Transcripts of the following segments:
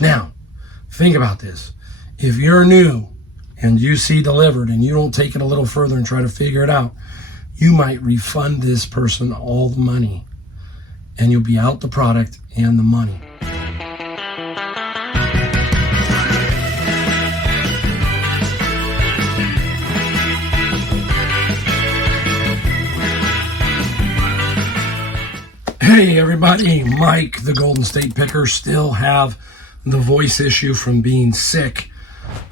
Now, think about this. If you're new and you see delivered and you don't take it a little further and try to figure it out, you might refund this person all the money and you'll be out the product and the money. Hey everybody, Mike, the Golden State Picker. Still have the voice issue from being sick.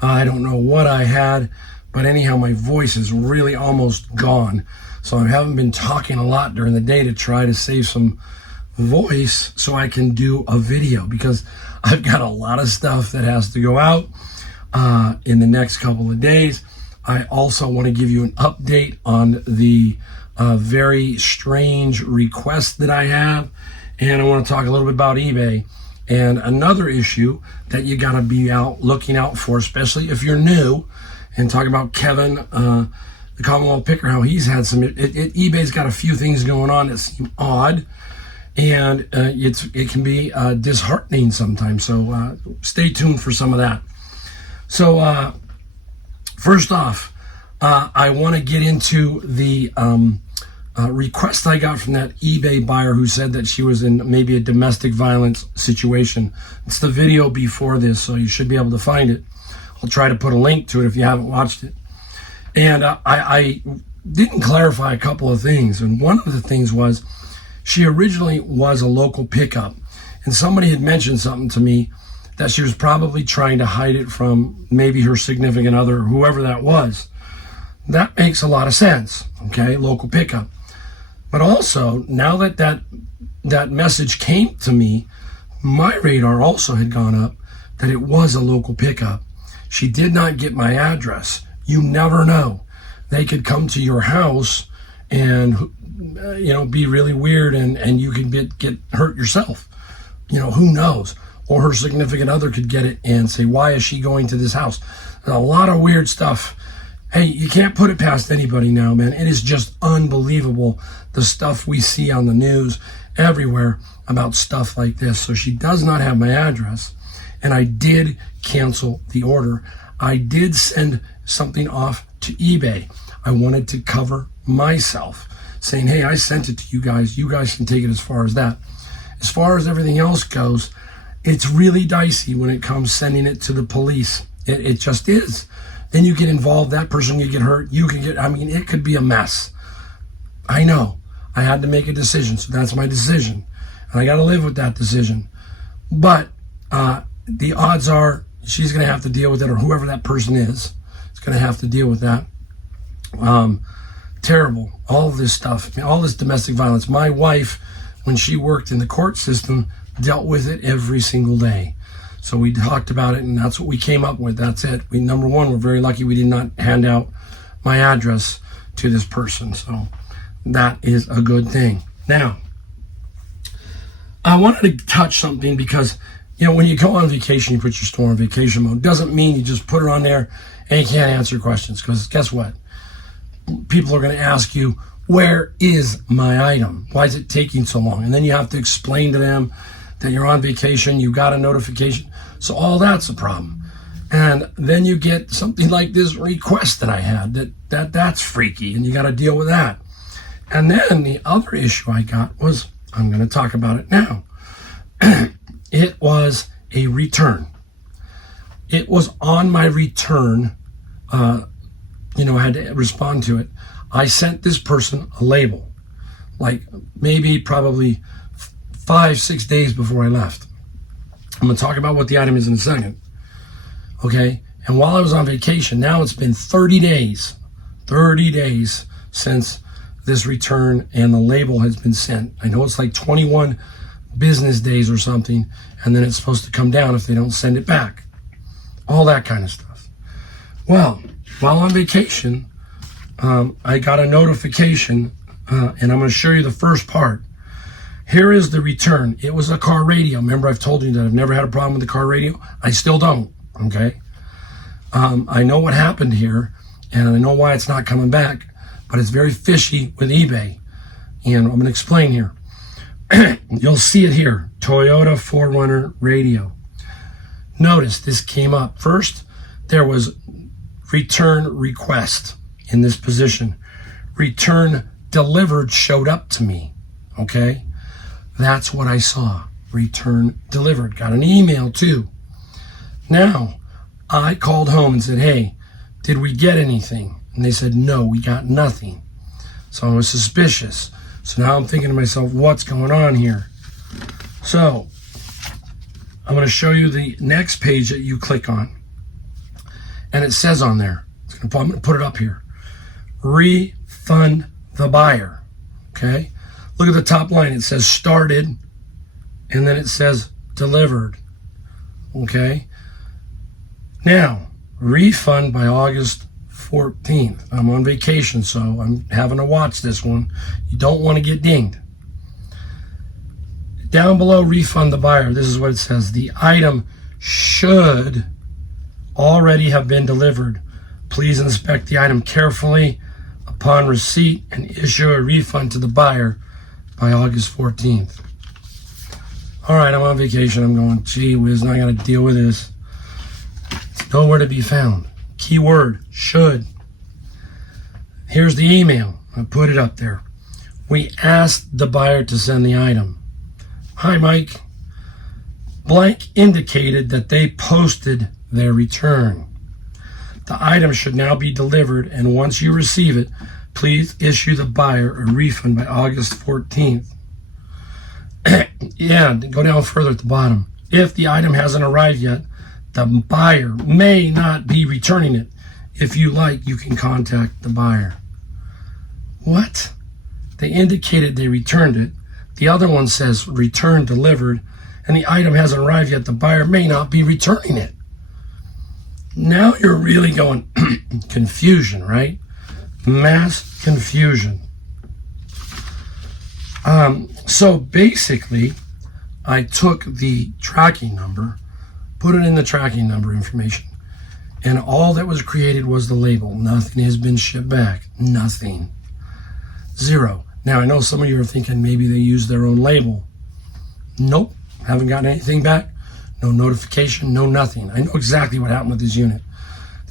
I don't know what I had, but anyhow, my voice is really almost gone. So I haven't been talking a lot during the day to try to save some voice so I can do a video, because I've got a lot of stuff that has to go out in the next couple of days. I also want to give you an update on the very strange request that I have, and I want to talk a little bit about eBay and another issue that you got to be looking out for, especially if you're new, and talk about Kevin, the Commonwealth Picker, how he's had some, eBay's got a few things going on that seem odd, and it can be disheartening sometimes, so stay tuned for some of that. So first off, I want to get into the request I got from that eBay buyer who said that she was in maybe a domestic violence situation. It's the video before this, so you should be able to find it. I'll try to put a link to it if you haven't watched it. And I didn't clarify a couple of things, and one of the things was she originally was a local pickup, and somebody had mentioned something to me that she was probably trying to hide it from maybe her significant other or whoever that was. That makes a lot of sense, okay, local pickup. But also, now that message came to me, my radar also had gone up that it was a local pickup. She did not get my address. You never know. They could come to your house and, be really weird, and you could get hurt yourself. Who knows? Or her significant other could get it and say, why is she going to this house? There's a lot of weird stuff. Hey, you can't put it past anybody now, man. It is just unbelievable, the stuff we see on the news everywhere about stuff like this. So she does not have my address, and I did cancel the order. I did send something off to eBay. I wanted to cover myself, saying, hey, I sent it to you guys. You guys can take it as far as that. As far as everything else goes, it's really dicey when it comes sending it to the police. It just is. Then you get involved, that person could get hurt, it could be a mess. I know. I had to make a decision, so that's my decision. And I got to live with that decision. But the odds are she's going to have to deal with it, or whoever that person is going to have to deal with that. Terrible. All of this stuff, all this domestic violence. My wife, when she worked in the court system, dealt with it every single day. So we talked about it, and that's what we came up with. That's it. Number one, we're very lucky we did not hand out my address to this person. So that is a good thing. Now, I wanted to touch something because, when you go on vacation, you put your store on vacation mode. Doesn't mean you just put it on there and you can't answer questions, because guess what? People are going to ask you, where is my item? Why is it taking so long? And then you have to explain to them that you're on vacation, you got a notification. So all that's a problem. And then you get something like this request that I had, that's freaky, and you got to deal with that. And then the other issue I got was, I'm going to talk about it now. It was a return. It was on my return, I had to respond to it. I sent this person a label, like probably 5-6 days before I left. I'm going to talk about what the item is in a second. Okay? And while I was on vacation, now it's been 30 days since this return and the label has been sent. I know it's like 21 business days or something, and then it's supposed to come down if they don't send it back. All that kind of stuff. Well, while on vacation, I got a notification, and I'm going to show you the first part. Here is the return. It was a car radio. Remember, I've told you that I've never had a problem with the car radio. I still don't, okay? I know what happened here, and I know why it's not coming back, but it's very fishy with eBay. And I'm going to explain here. You'll see it here, Toyota 4Runner radio. Notice this came up. First, there was return request in this position. Return delivered showed up to me, okay? That's what I saw, return delivered. Got an email too. Now, I called home and said, hey, did we get anything? And they said, no, we got nothing. So I was suspicious. So now I'm thinking to myself, what's going on here? So I'm going to show you the next page that you click on. And it says on there, I'm going to put it up here, refund the buyer, okay? Look at the top line. It says started, and then it says delivered, okay? Now, refund by August 14th. I'm on vacation, so I'm having to watch this one. You don't want to get dinged. Down below, refund the buyer. This is what it says. The item should already have been delivered. Please inspect the item carefully upon receipt and issue a refund to the buyer by August 14th. All right, I'm on vacation. I'm going, gee whiz, now I got to deal with this. It's nowhere to be found. Keyword, should. Here's the email. I put it up there. We asked the buyer to send the item. Hi, Mike. Blank indicated that they posted their return. The item should now be delivered, and once you receive it, please issue the buyer a refund by August 14th. Yeah, go down further at the bottom. If the item hasn't arrived yet, the buyer may not be returning it. If you like, you can contact the buyer. What? They indicated they returned it. The other one says return delivered, and the item hasn't arrived yet. The buyer may not be returning it. Now you're really going confusion, right? Mass confusion. So basically, I took the tracking number, put it in the tracking number information, and all that was created was the label. Nothing has been shipped back. Nothing. Zero. Now, I know some of you are thinking maybe they used their own label. Nope. Haven't gotten anything back. No notification, no nothing. I know exactly what happened with this unit.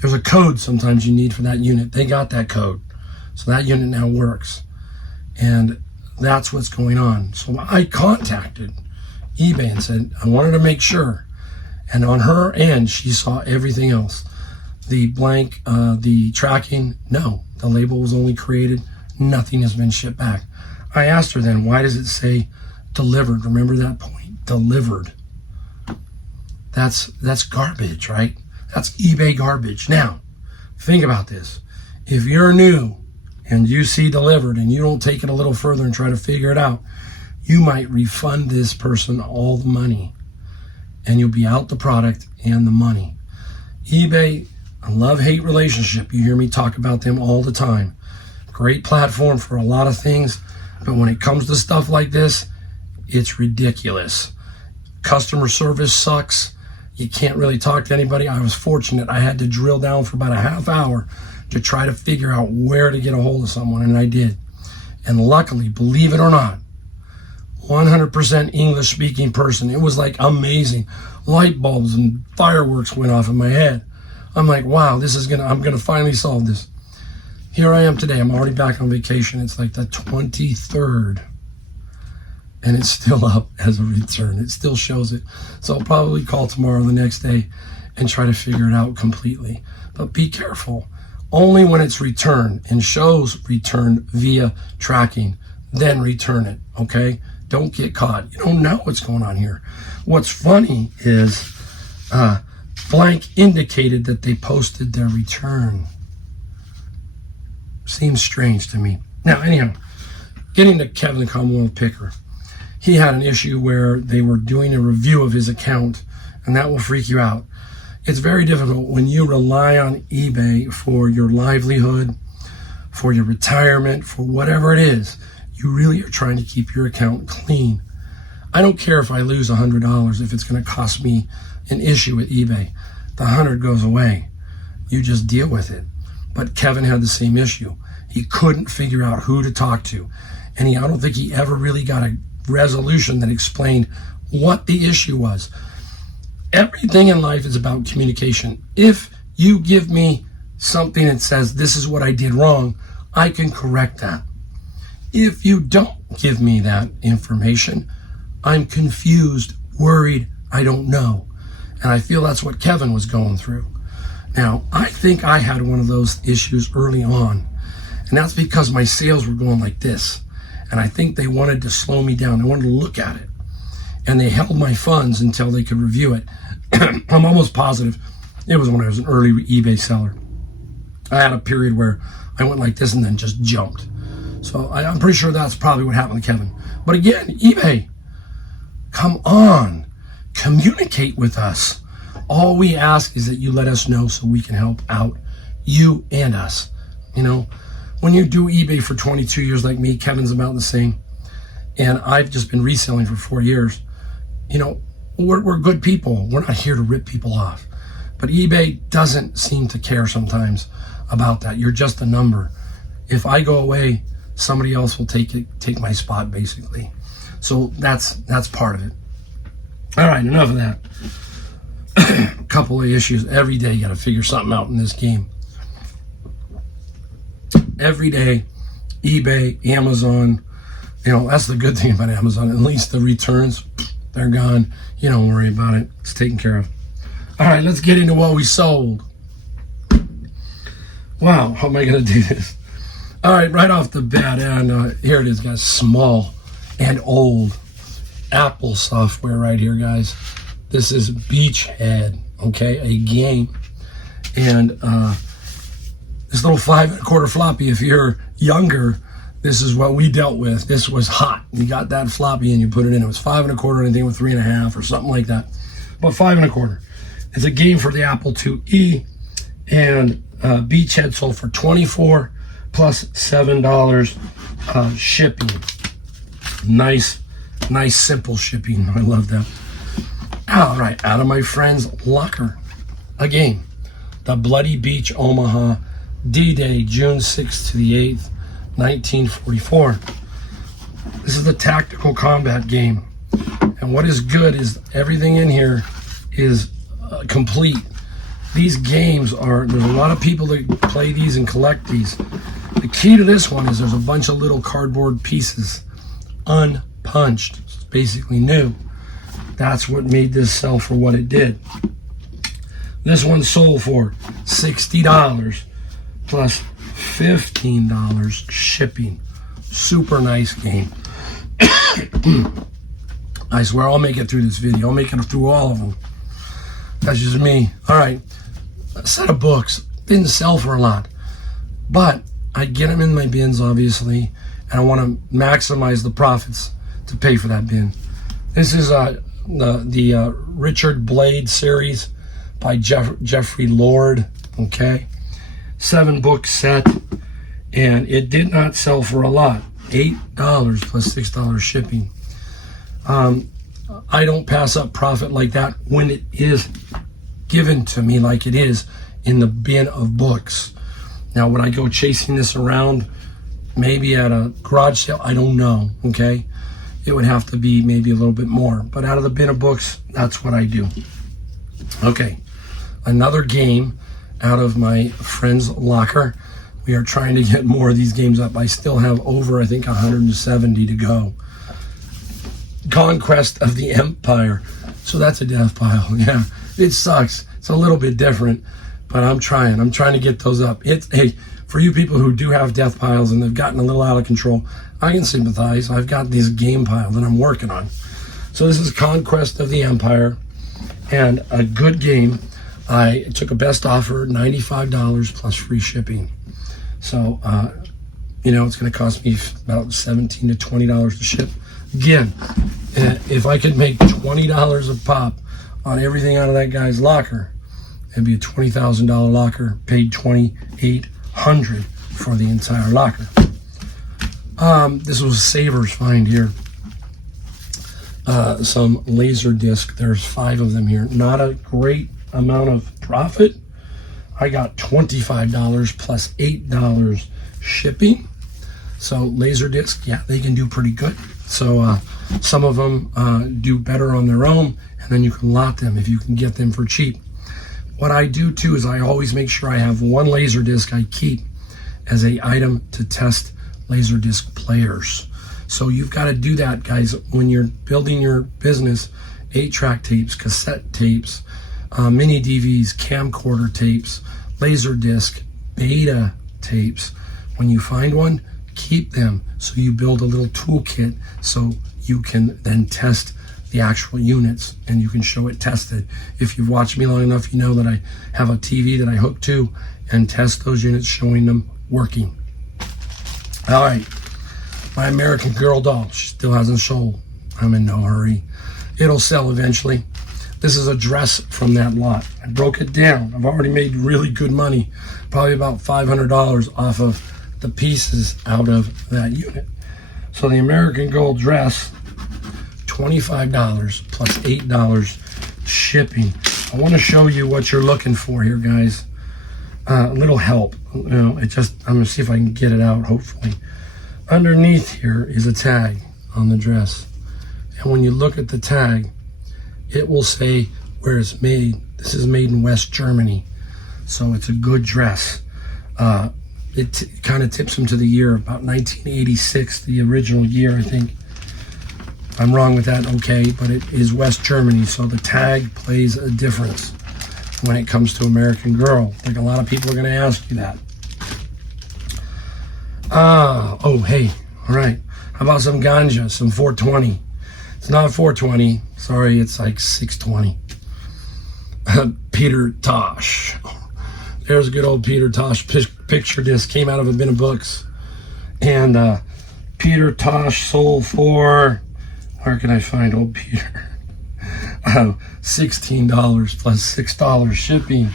There's a code sometimes you need for that unit. They got that code. So that unit now works. And that's what's going on. So I contacted eBay and said, I wanted to make sure. And on her end, she saw everything else. The blank, the tracking, no. The label was only created. Nothing has been shipped back. I asked her then, why does it say delivered? Remember that point? Delivered. That's garbage, right? That's eBay garbage. Now, think about this. If you're new and you see delivered and you don't take it a little further and try to figure it out, you might refund this person all the money and you'll be out the product and the money. eBay, a love-hate relationship. You hear me talk about them all the time. Great platform for a lot of things, but when it comes to stuff like this, it's ridiculous. Customer service sucks. You can't really talk to anybody. I was fortunate. I had to drill down for about a half hour to try to figure out where to get a hold of someone, and I did. And luckily, believe it or not, 100% English-speaking person. It was like amazing. Light bulbs and fireworks went off in my head. I'm like, wow, I'm gonna finally solve this. Here I am today. I'm already back on vacation. It's like the 23rd. And it's still up as a return. It still shows it. So I'll probably call tomorrow or the next day and try to figure it out completely. But be careful. Only when it's returned and shows returned via tracking, then return it, okay? Don't get caught. You don't know what's going on here. What's funny is blank indicated that they posted their return. Seems strange to me. Now, anyhow, getting to Kevin the Commonwealth Picker. He had an issue where they were doing a review of his account, and that will freak you out. It's very difficult when you rely on eBay for your livelihood, for your retirement, for whatever it is. You really are trying to keep your account clean. I don't care if I lose $100 if it's going to cost me an issue with eBay. The 100 goes away. You just deal with it. But Kevin had the same issue. He couldn't figure out who to talk to. And I don't think he ever really got a resolution that explained what the issue was. Everything in life is about communication. If you give me something that says this is what I did wrong, I can correct that. If you don't give me that information, I'm confused, worried, I don't know. And I feel that's what Kevin was going through. Now, I think I had one of those issues early on, and that's because my sales were going like this. And I think they wanted to slow me down. They wanted to look at it. And they held my funds until they could review it. I'm almost positive it was when I was an early eBay seller. I had a period where I went like this and then just jumped. So I'm pretty sure that's probably what happened to Kevin. But again, eBay, come on, communicate with us. All we ask is that you let us know so we can help out you and us. You know, when you do eBay for 22 years like me, Kevin's about the same, and I've just been reselling for 4 years, you know, we're good people. We're not here to rip people off. But eBay doesn't seem to care sometimes about that. You're just a number. If I go away, somebody else will take my spot, basically. So that's part of it. All right, enough of that. A couple of issues. Every day you got to figure something out in this game. Every day, eBay, Amazon, you know, that's the good thing about Amazon. At least the returns, they're gone. You don't worry about it. It's taken care of. All right, let's get into what we sold. Wow, how am I going to do this? All right, right off the bat, and here it is, guys. Small and old Apple software right here, guys. This is Beachhead, okay, a game. And this little 5 1/4 floppy, if you're younger, this is what we dealt with. This was hot. You got that floppy and you put it in. It was 5 1/4, anything with 3.5 or something like that. But 5 1/4. It's a game for the Apple IIe, and Beachhead sold for $24 plus $7 shipping. Nice, simple shipping. I love that. All right, out of my friend's locker, a game. The Bloody Beach, Omaha, D-Day, June 6th to the 8th, 1944. This is the tactical combat game. And what is good is everything in here is complete. These games there's a lot of people that play these and collect these. The key to this one is there's a bunch of little cardboard pieces, unpunched. It's basically new. That's what made this sell for what it did. This one sold for $60 plus $15 shipping. Super nice game. I swear I'll make it through this video. I'll make it through all of them. That's just me. All right. A set of books. Didn't sell for a lot. But I get them in my bins, obviously, and I want to maximize the profits to pay for that bin. This is the Richard Blade series by Jeffrey Lord. Okay. 7-book set. And it did not sell for a lot. $8 plus $6 shipping. I don't pass up profit like that when it is given to me like it is in the bin of books. Now, when I go chasing this around, maybe at a garage sale, I don't know, okay? It would have to be maybe a little bit more. But out of the bin of books, that's what I do. Okay, another game out of my friend's locker. We are trying to get more of these games up. I still have over, I think, 170 to go. Conquest of the Empire. So that's a death pile. Yeah, it sucks. It's a little bit different, but I'm trying to get those up. Hey, for you people who do have death piles and they've gotten a little out of control, I can sympathize. I've got this game pile that I'm working on. So this is Conquest of the Empire, and a good game. I took a best offer, $95 plus free shipping. So, you know, it's going to cost me about $17 to $20 to ship. Again, if I could make $20 a pop on everything out of that guy's locker, it'd be a $20,000 locker, paid $2,800 for the entire locker. This was a Savers find here. Some laser disc. There's 5 of them here. Not a great amount of profit. I got $25 plus $8 shipping. So Laserdisc, yeah, they can do pretty good. So some of them do better on their own, and and then you can lot them if you can get them for cheap. What I do too is I always make sure I have one laser disc I keep as a item to test laser disc players. So you've got to do that, guys, when you're building your business. 8-track tapes, cassette tapes, mini DVs, camcorder tapes, laser disc, beta tapes. When you find one, keep them so you build a little toolkit so you can then test the actual units and you can show it tested. If you've watched me long enough, you know that I have a TV that I hook to and test those units, showing them working. All right, my American Girl doll, she still hasn't sold. I'm in no hurry. It'll sell eventually. This is a dress from that lot. I broke it down. I've already made really good money, probably about $500 off of the pieces out of that unit. So the American Girl dress, $25 plus $8 shipping. I want to show you what you're looking for here, guys. A little help. You know, I'm gonna see if I can get it out, hopefully. Underneath here is a tag on the dress. And when you look at the tag, it will say where it's made. This is made in West Germany. So it's a good dress. It kind of tips them to the year, about 1986, the original year, I think. If I'm wrong with that, okay, but it is West Germany, so the tag plays a difference when it comes to American Girl. I think a lot of people are going to ask you that. Oh, hey, all right. How about some ganja, some 420? It's not 420. Sorry, it's like 620. Peter Tosh. There's a good old Peter Tosh picture disc. Came out of a bin of books. And Peter Tosh sold for, where can I find old Peter? $16 plus $6 shipping.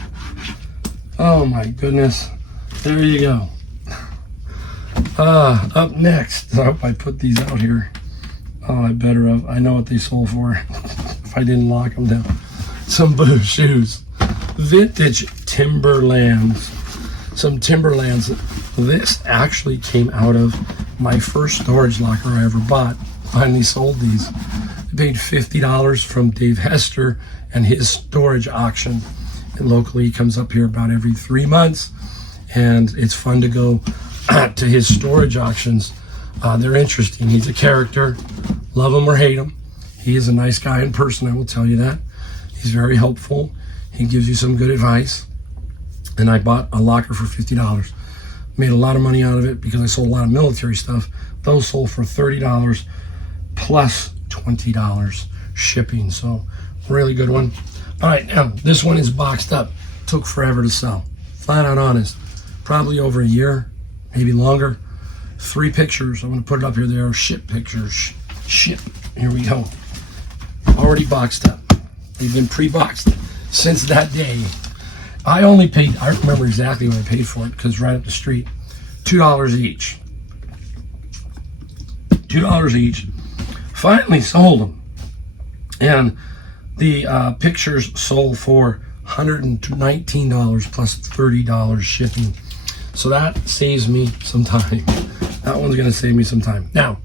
Oh my goodness. There you go. Up next, I hope I put these out here. Oh, I better have. I know what they sold for if I didn't lock them down. Some blue shoes. Vintage Timberlands. Some Timberlands. This actually came out of my first storage locker I ever bought. Finally sold these. I paid $50 from Dave Hester and his storage auction. And locally, he comes up here about every 3 months. And it's fun to go to his storage auctions. They're interesting. He's a character. Love him or hate him. He is a nice guy in person, I will tell you that. He's very helpful. He gives you some good advice. And I bought a locker for $50. Made a lot of money out of it because I sold a lot of military stuff. Those sold for $30 plus $20 shipping. So, really good one. All right, now, this one is boxed up. Took forever to sell. Flat out honest. Probably over a year, maybe longer. 3 pictures. I'm going to put it up here. They are ship pictures. Ship. Here we go. Already boxed up. They've been pre-boxed since that day. I only paid, I remember exactly what I paid for it because right up the street, $2 each. $2 each. Finally sold them. And the pictures sold for $119 plus $30 shipping. So that saves me some time. That one's going to save me some time. Now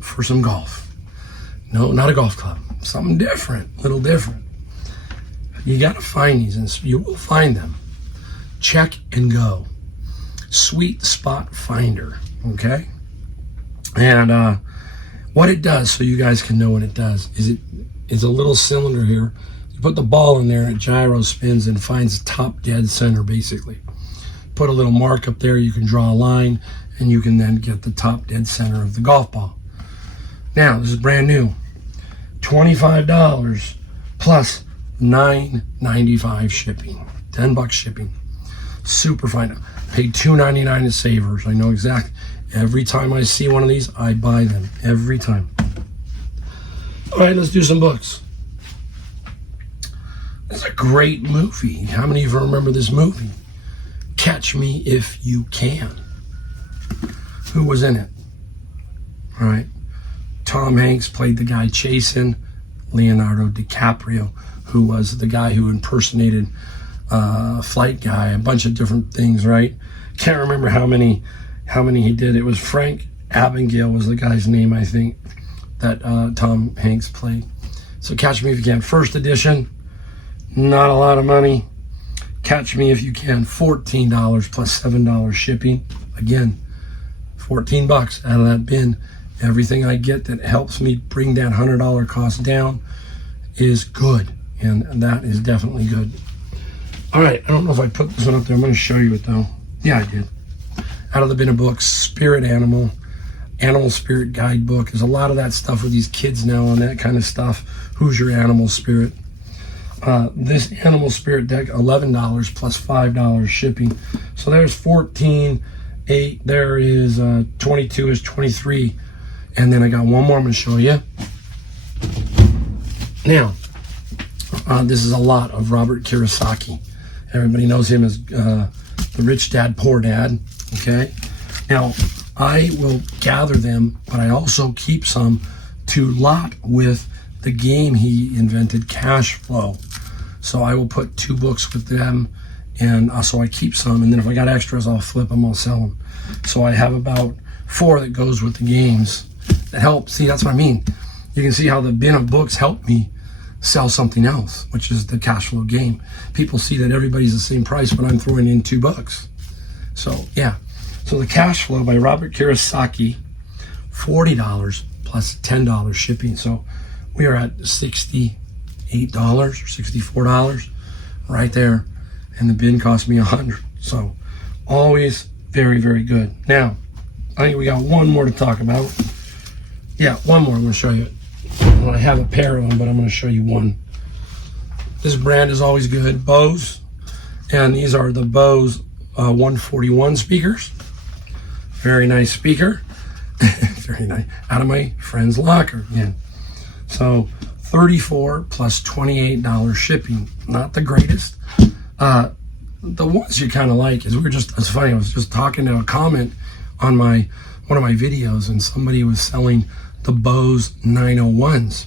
for some golf. No, not a golf club. Something different, a little different. You got to find these, and you will find them. Check and Go. Sweet Spot Finder, okay? And what it does, so you guys can know what it does, is it's a little cylinder here. You put the ball in there, it gyro spins and finds the top dead center, basically. Put a little mark up there, you can draw a line, and you can then get the top dead center of the golf ball. Now, this is brand new. $25 plus $9.95 shipping. $10 shipping. Super fine. Paid $2.99 at Savers. I know exactly. Every time I see one of these, I buy them. Every time. All right, let's do some books. This is a great movie. How many of you remember this movie? Catch Me If You Can. Who was in it? All right. Tom Hanks played the guy chasing Leonardo DiCaprio, who was the guy who impersonated Flight Guy, a bunch of different things, right? Can't remember how many he did. It was Frank Abagnale was the guy's name, I think, that Tom Hanks played. So Catch Me If You Can first edition, not a lot of money. Catch Me If You Can, $14 plus $7 shipping. Again, $14 out of that bin. Everything I get that helps me bring that $100 cost down is good, and that is definitely good. All right, I don't know if I put this one up there. I'm going to show you it though. Yeah, I did. Out of the bin of books, Spirit Animal Spirit Guidebook. There's a lot of that stuff with these kids now on that kind of stuff. Who's your animal spirit? This Animal Spirit deck, $11 plus $5 shipping. So there's 14, 8. There is 22 is 23. And then I got one more I'm going to show you. Now, this is a lot of Robert Kiyosaki. Everybody knows him as the Rich Dad, Poor Dad. Okay. Now, I will gather them, but I also keep some to lot with the game he invented, Cash Flow. So I will put 2 books with them, and so I keep some, and then if I got extras, I'll flip them, I'll sell them. So I have about 4 that goes with the games that help. See, that's what I mean. You can see how the bin of books help me sell something else, which is the Cash Flow game. People see that everybody's the same price, but I'm throwing in 2 bucks. So yeah. So the Cash Flow by Robert Kiyosaki, $40 plus $10 shipping. So we are at $68 or $64 right there, and the bin cost me $100. So always very, very good. Now, I think we got one more to talk about. Yeah, one more. I'm going to show you it. Well, I have a pair of them, but I'm going to show you one. This brand is always good, Bose, and these are the Bose 141 speakers. Very nice speaker. Very nice. Out of my friend's locker again. So $34 plus $28 shipping. Not the greatest. The ones you kind of like is it's funny. I was just talking to a comment on one of my videos, and somebody was selling the Bose 901s.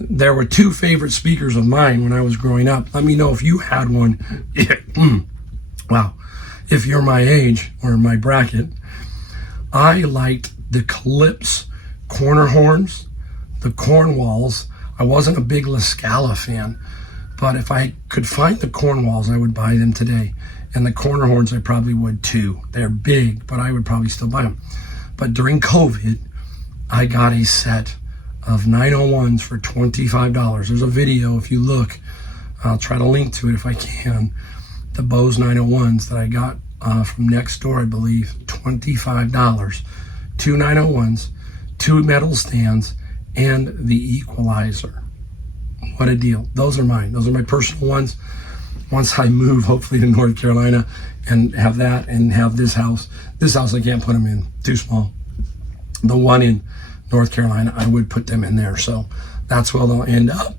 There were 2 favorite speakers of mine when I was growing up. Let me know if you had one. Wow. If you're my age or my bracket, I liked the Calypse corner horns, the Cornwalls. I wasn't a big La Scala fan, but if I could find the Cornwalls, I would buy them today. And the corner horns, I probably would too. They're big, but I would probably still buy them. But during COVID, I got a set of 901s for $25. There's a video, if you look, I'll try to link to it if I can. The Bose 901s that I got from next door, I believe, $25. 2 901s, 2 metal stands, and the equalizer. What a deal. Those are mine. Those are my personal ones. Once I move, hopefully, to North Carolina and have that and have this house. This house I can't put them in. Too small. The one in North Carolina, I would put them in there. So that's where they'll end up.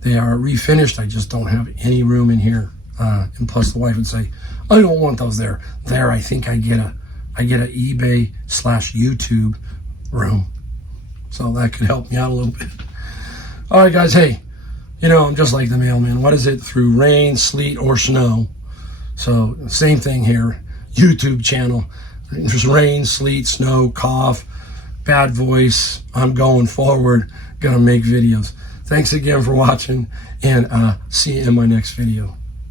They are refinished. I just don't have any room in here. And plus the wife would say, I don't want those there. There, I think I get a eBay/YouTube room. So that could help me out a little bit. All right, guys. Hey, I'm just like the mailman. What is it? Through rain, sleet, or snow. So same thing here. YouTube channel. There's rain, sleet, snow, cough, bad voice. I'm going forward. Gonna make videos. Thanks again for watching, and see you in my next video.